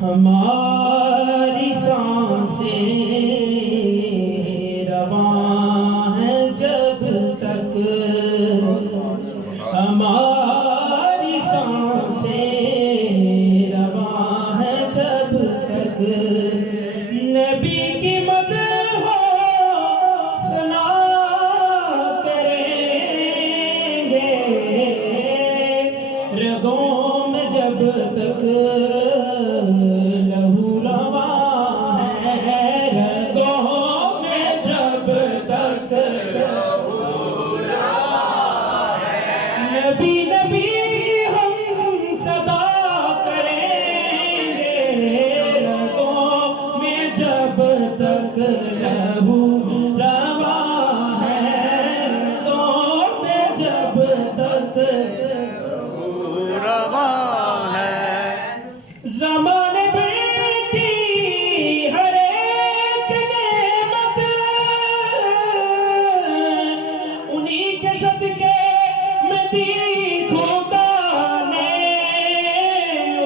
ہماری سانسیں رواں ہیں جب تک، ہماری سانسیں رواں ہیں جب تک نبی کی مدح سنا کریں گے، رگوں میں جب تک نبی نبی ہم صدا کریں گے، رگوں میں جب تک لہو رواں ہے، رگوں میں جب تک لہو رواں ہے۔ زمانے بھر کی ہر ایک نعمت انہی کے صدقے دی خدا نے،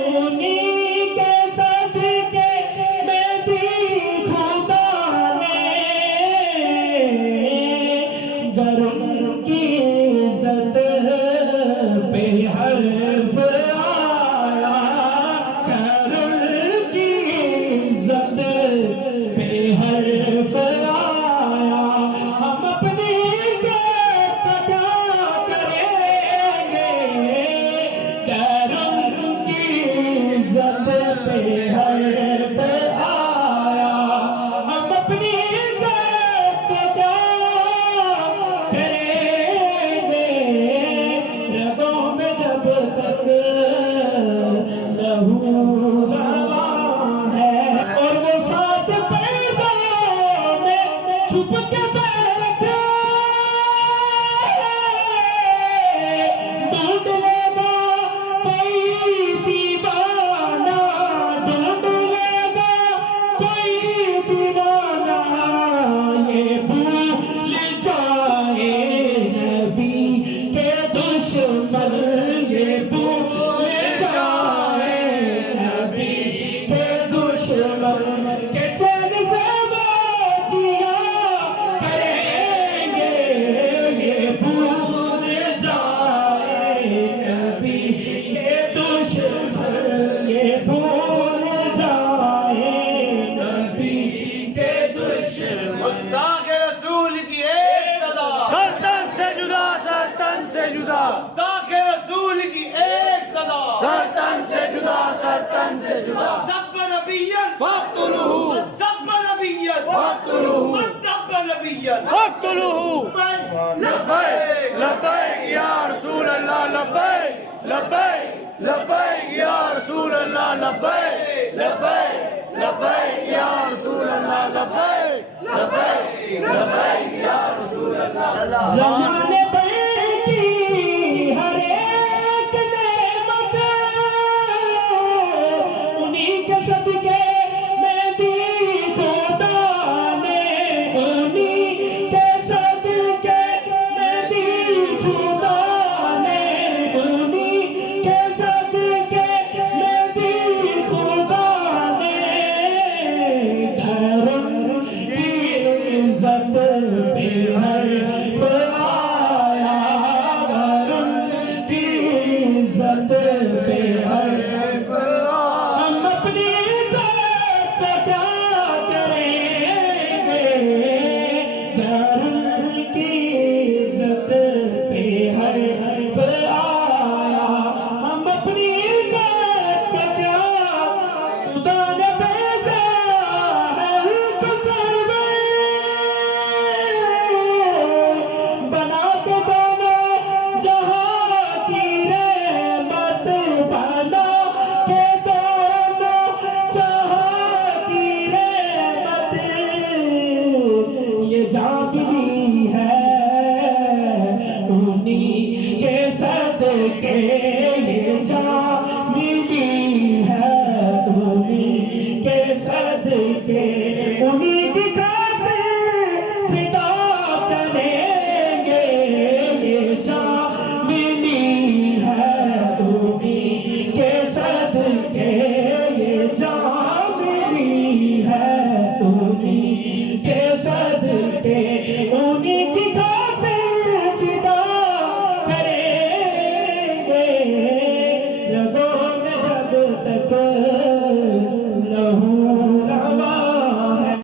انہی کے صدقے میں دی خدا نے، گر ان کی عزت پہ حرف آیا، گر ان کی عزت پہ حرف آیا، ہم اپنی حرف آیا، ہم اپنی عزت کیا کریں گے، رگوں میں جب تک لہو رواں ہے، اور وہ ساتھ پردوں میں چھپ کے بیٹھے ڈھونڈ لے گا کوئی دیوانہ، یہ بھول جائے نبی کے دشمن، یہ بھول جائے نبی کے دشمن، کہ چین سے وہ جیا کریں گے، یہ بھول جائے نبی کے دشمن، یہ بھول جائے نبی کے دشمن۔ مصداق رسول کی ایک صدا، سرتن سے جدا، سرتن سے جدا، مصداق رسول کی ایک صدا، سرتن سے جدا، سرتن سے جدا، سب نبیت فاقتلوہ، سب نبیت فاقتلوہ، سب نبیت فاقتلوہ، لبیک لبیک یا رسول اللہ، لبیک لبیک لبیک یا رسول اللہ، لبیک لبیک لبیک یا رسول اللہ، لبیک لبیک لبیک یا رسول اللہ۔ زمانے بھر کی ہر ایک نعمت انہی کے صدقے میں دی خدا نے، انہی کے صدقے میں دی خدا نے، انہی کے صدقے میں دی خدا نے، گر ان کی عزت پہ حرف آیا،